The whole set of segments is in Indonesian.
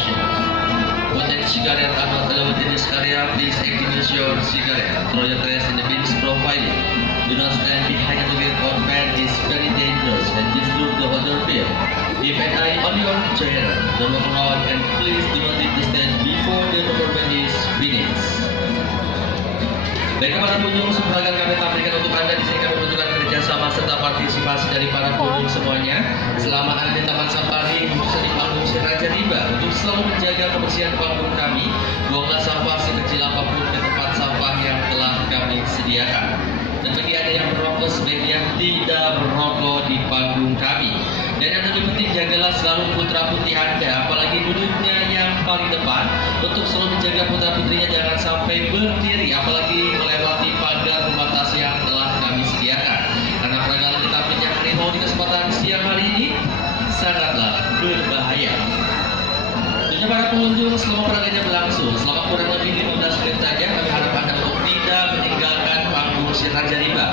information. When that cigarette are not allowed in this area, please extinguish your cigarette. Throw your trash in the bins provided. Do not stand behind the wheel or van is very dangerous and disturb the other wheel. Keep an eye on your chair. Don't look around and please do not leave the stand before the rubber band is finished. Baiklah para pengunjung, semoga kami tampilkan untuk Anda di sini kami membutuhkan kerjasama serta partisipasi dari para pengunjung semuanya. Selama Anda di Taman Safari, khususnya di panggung Raja Rimba, untuk selalu menjaga kebersihan panggung kami, buanglah sampah sekecil apapun ke tempat sampah yang telah kami sediakan. Dan bagi Anda yang merokok, sebaiknya tidak merokok di panggung kami. Dan yang lebih penting, jagalah selalu putra-putri Anda, apalagi duduknya yang paling depan, untuk selalu menjaga putra-putrinya jangan sampai berdiri, apalagi melewati pagar pembatas yang telah kami sediakan. Karena perjalanan kita punya harimau di kesempatan siang hari ini sangatlah berbahaya. Tentunya para pengunjung, selama peraganya berlangsung, selama kurang lebih 15 menit saja, kami harap Anda untuk tidak meninggalkan panggung Raja Rimba.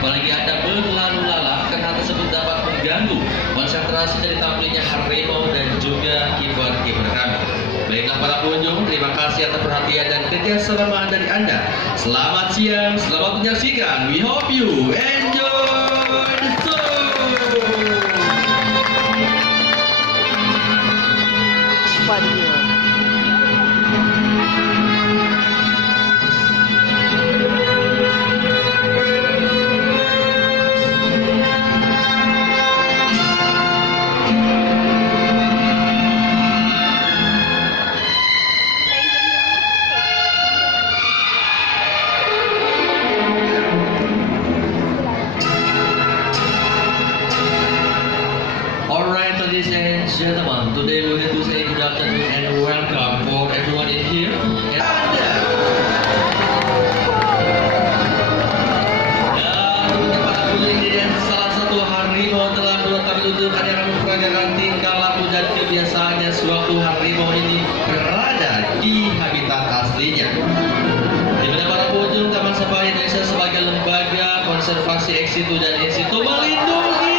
Apalagi Anda berlalu lalang, karena hal tersebut dapat mengganggu konsentrasi dari tampilnya harimau dan juga kiper-kiper kami. Baiklah para pengunjung, terima kasih atas perhatian dan kerjasama dari Anda. Selamat siang, selamat menyaksikan. We hope you enjoy the show. Alright, ladies and gentlemen, today we're going to say good afternoon and welcome for everyone in here. Dan salah satu harimau telah melengkapi tutur ajaran peragaan tingkah laku dan kebiasaannya sewaktu harimau ini berada di habitat aslinya. Di mana para pengunjung Taman Safari Indonesia sebagai lembaga konservasi ex situ dan in situ melindungi.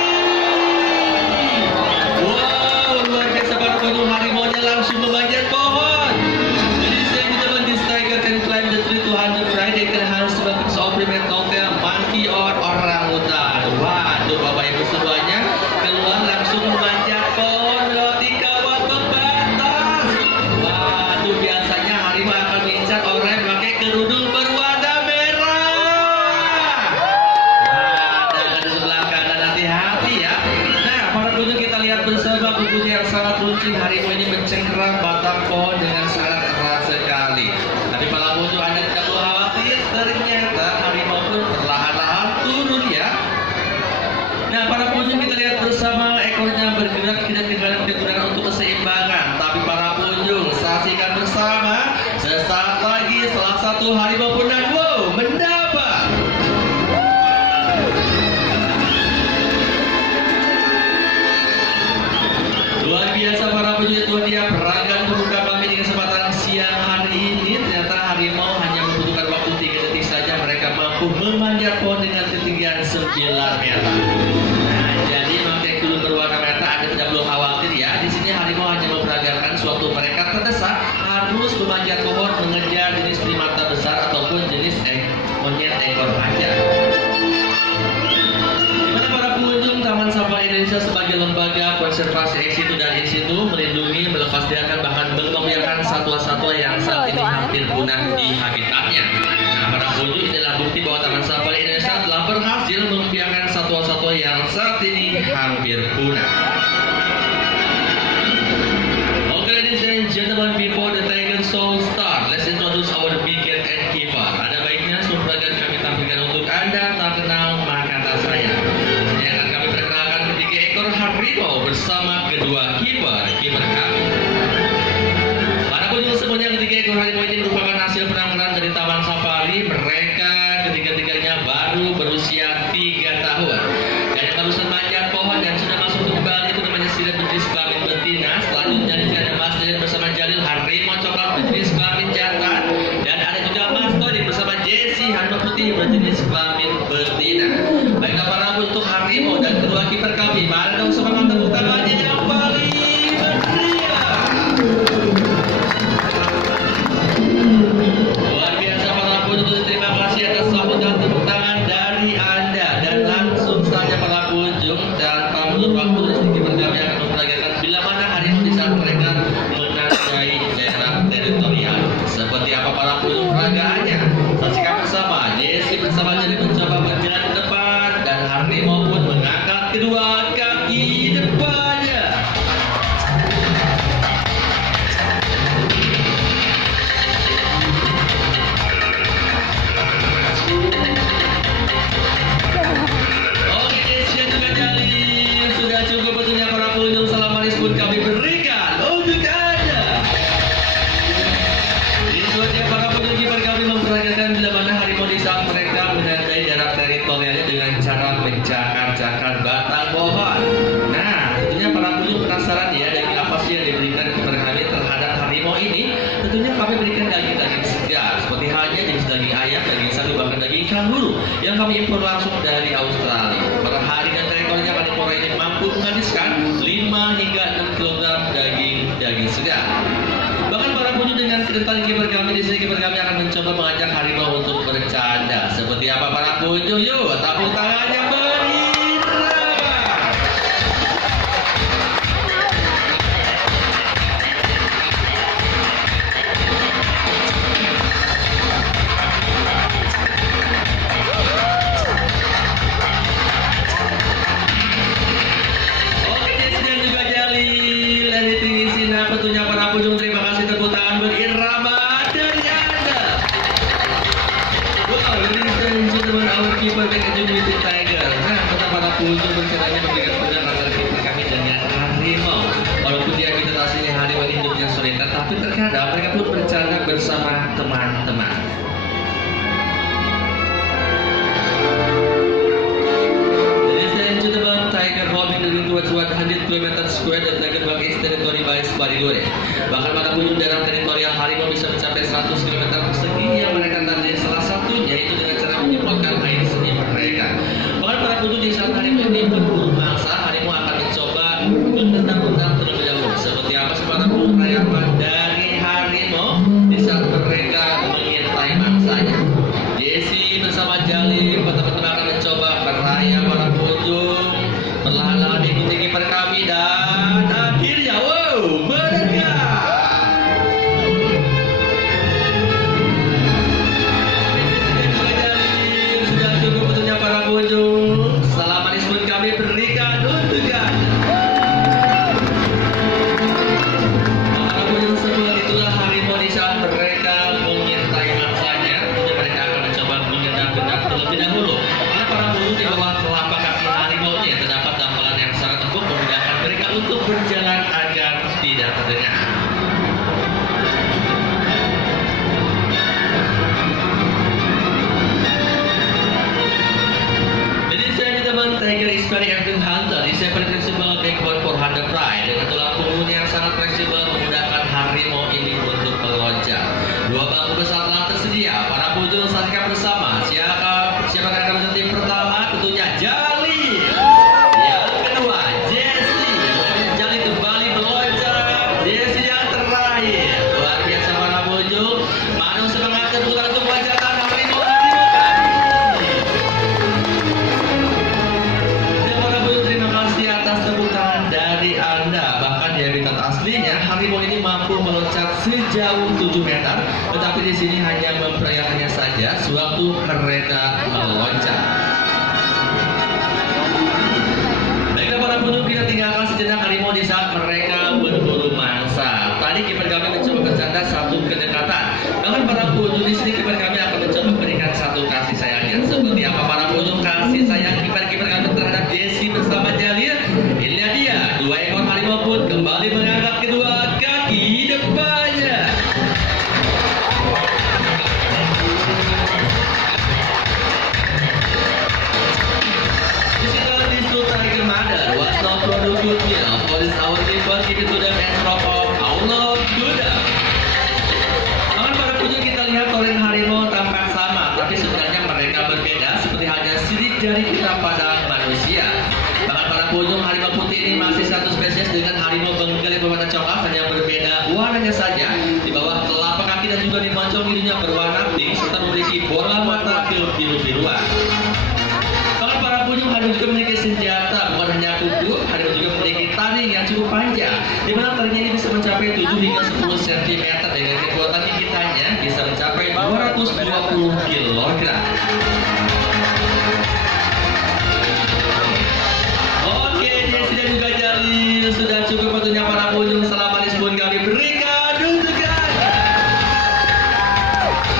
Wow, luar biasa para pengunjung, harimaunya langsung memanjat pohon. Ladies and gentlemen, this tiger can climb the tree to hunt the prey. They can hunt sebagai supplement hotel, monkey or orangutan. Waduh, Bapak Ibu semuanya keluar langsung memanjat pohon melewati kawat pembatas. Waduh, biasanya harimau akan mengincar orang yang pakai kerudung berwarna merah. Nah, di sebelah kanan hati-hati ya. Nah, para pengunjung, kita lihat bersama kukunya yang sangat lucu. Harimau ini mencengkram batang pohon dengan sangat erat sekali. Tapi para pengunjung, Anda tidak perlu khawatir, ternyata harimau pun perlahan-lahan turun ya. Nah, para pengunjung, kita lihat bersama ekornya bergerak tidak digunakan untuk keseimbangan. Tapi para pengunjung, saksikan bersama sesaat lagi salah satu harimau pun mendapat. Luar biasa para pengunjung, itu dia peragaan pembuka kami di kesempatan siang hari ini. Ternyata harimau hanya membutuhkan waktu 3 detik saja, mereka mampu memanjat pohon dengan ketinggian 9 meter. Nah, jadi memakai kerudung berwarna merah, Anda tidak perlu khawatir ya. Di sini harimau hanya memperagakan suatu mereka terdesak harus memanjat pohon mengejar jenis primata besar ataupun jenis monyet ekor panjang. Dimana para pengunjung, Taman Safari Indonesia sebagai lembaga konservasi ex situ dan in situ melindungi, melepasliarkan, bahkan mengembangkan satwa-satwa yang saat ini hampir punah di habitatnya. Nah, para pengunjung, inilah bukti bahwa Taman Safari Indonesia telah berhasil membiarkan satwa-satwa yang saat ini hampir punah. Okay, ladies and gentlemen, before the tiger show start, let's introduce our big cat and keeper. Ada baiknya sumberkan kami tampilkan untuk Anda, tak kenal maka tak sayang. Ini akan kami perkenalkan ketiga ekor harimau bersama kedua kiper kami. Para pengunjung semuanya, ketiga ekor harimau ini merupakan hasil penangkaran dari Taman Safari. Mereka ketiga-tiganya baru berusia 3 tahun. Dan yang barusan manjat pohon dan sudah masuk kembali itu namanya sirip berjenis kelamin betina. Selanjutnya di sini ada Mas Deden bersama Jalil, harimau coklat berjenis kelamin jantan. Dan ada juga Mas Tony bersama Jesse, harimau putih berjenis kelamin betina. Baiklah para untuk harimau dan kedua kiper kami, mari dong semangat tepuk tangannya yang paling meriah. yang kami impor langsung dari Australia. Per hari dan rekornya Karnivora ini mampu menghabiskan 5 hingga 6 kg daging segar. Bahkan para pengunjung dengan kedatangan kiper kami di sini, kiper kami akan mencoba mengajak harimau untuk bercanda. Seperti apa para pengunjung? Yuk, tepuk tangannya berirama. Oke, Jesse dan juga Jalil, dan ditinggisin tentunya para pengunjung. Terima kasih, tepuk tangan berirama dari Anda. Wow, ladies and gentlemen, our keeper back at Unity Tiger. Nah, tetap para pengunjung bercerita memberikan pesan agar keeper kami dengan harimau. Walaupun dia habitat aslinya harimau hidupnya soliter, tapi terkadang mereka pun bercanda bersama teman-teman. Ladies and gentlemen, Tiger roaming towards 100 km square dan Tiger Park is territory by Sparidore. Bahkan para pengunjung dalam teritorial harimau bisa mencapai 100 km persegi yang mereka tandai, salah satunya itu dengan cara menyemprotkan air seni mereka. Bahkan para pengunjung di saat harimau ini berburu mangsa, harimau akan mencoba menendang-tendang terlebih dahulu. Seperti apa sih para pengunjung rayapan dari harimau di saat mereka mengintai mangsanya? Jesse bersama Jalil, teman-teman akan mencoba meraya para pengunjung. Perlahan-lahan ikuti kiper kami dan akhirnya, wow, mereka sudah cukup tentunya para pengunjung. Salam manis pun kami berikan untukkan. Para pengunjung semua, itulah harimau di saat mereka mengintai mangsanya. Tentunya mereka akan mencoba mengendap-endap terlebih dahulu. Karena para pengunjung di bawah telapak kaki harimau-nya terdapat dampalan yang sangat empuk, memudahkan mereka untuk berjalan agar tidak terdengar. Ladies and gentlemen, Tiger is very active hunter. Is a very flexible backbone for hunter pride. Dengan tulang punggung yang sangat fleksibel memudahkan harimau ini untuk meloncat. Dua bangku besar telah tersedia. Para pengunjung saksikan bersama. Siapa akan menjadi tim pertama? Tentunya Jalil. Yang kedua Jesse. Jalil kembali meloncat. Jesse yang terakhir. Luar biasa para pengunjung. Manu semangat terbuka untuk wajahkan harimau kami. Dan para pengunjung, terima kasih atas tepuk tangan dari Anda. Bahkan di habitat aslinya harimau ini mampu meloncat sejauh 7 meter, tetapi di sini hanya memperlihatkannya saja sewaktu mereka meloncat. Baiklah para pengunjung, kita tinggalkan sejenak harimau di saat mereka berburu mangsa. Tadi kiper kami mencoba bercanda satu kedekatan. Bahkan para pengunjung di sini kiper kami akan mencoba memberikan satu kasih sayangnya. Seperti apa para pengunjung kasih sayang kiper kami terhadap Jesse bersama Jalil? Inilah dia, dua ekor harimau pun kembali mengangkat kedua kaki depannya. Tiger Mother was not produced good meal. For this our people give it to them and drop off Allah Buddha. Namun para pengunjung, kita lihat toren harimau tampak sama, tapi sebenarnya mereka berbeda seperti halnya sidik jari kita pada manusia. Bahkan para pengunjung, harimau putih ini masih satu spesies dengan harimau benggala berwarna coklat, hanya berbeda warnanya saja. Di bawah telapak kaki dan juga di moncong hidungnya berwarna pink serta memiliki bola mata biru-biruan. Bahkan para pengunjung, harimau juga memiliki senjata, bukan hanya kuku, harimau juga memiliki taring yang cukup panjang, di mana taringnya ini bisa mencapai 7 hingga 10 cm dengan kekuatan gigitannya bisa mencapai 220 kg. Oke, Jesse dan juga Jalil, sudah cukup waktunya para pengunjung. Salam manis pun kami berikan untukkan.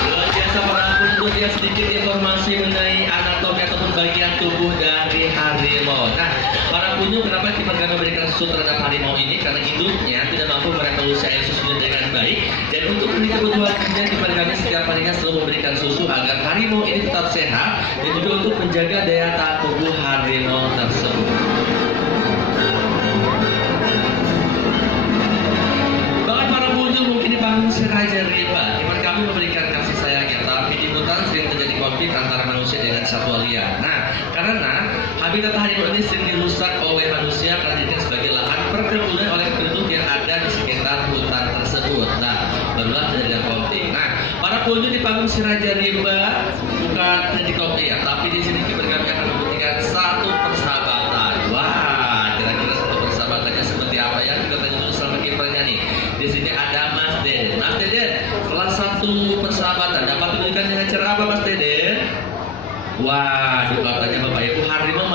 Luar biasa para pengunjung, ya sedikit informasi mengenai anatomi ataupun bagian tubuh dari harimau. Nah, para pengunjung, kenapa kita memberikan susu terhadap harimau ini? Karena induknya tidak mampu mereproduksi air susunya dengan baik, dan untuk memenuhi kebutuhannya kepada kami setiap harinya selalu memberikan susu agar harimau ini tetap sehat dan juga untuk menjaga daya tahan tubuh harimau tersebut. Bahkan para pengunjung mungkin di panggung Seraja Riba, iman kami memberikan kasih sayangnya, tapi di hutan sering terjadi konflik antara manusia dengan satwa liar. Nah, karena habitat harimau ini sering dirusak oleh manusia karena dijadikan sebagai lahan perkebunan oleh penduduk yang ada di sekitar hutan tersebut. Nah, barulah kejadian konflik. Nah, para pengunjung di panggung si Raja Rimba bukan hanya di konflik ya, tapi di sini kami akan membuktikan satu persahabatan. Wah, kira-kira satu persahabatannya seperti apa ya? Kita tanya dulu sama kipernya nih. Di sini ada Mas Deden. Mas Deden, kelas 1 persahabatan dapat tunjukkan dengan cara apa Mas Deden? Wah, di katanya Bapak Ibu harimau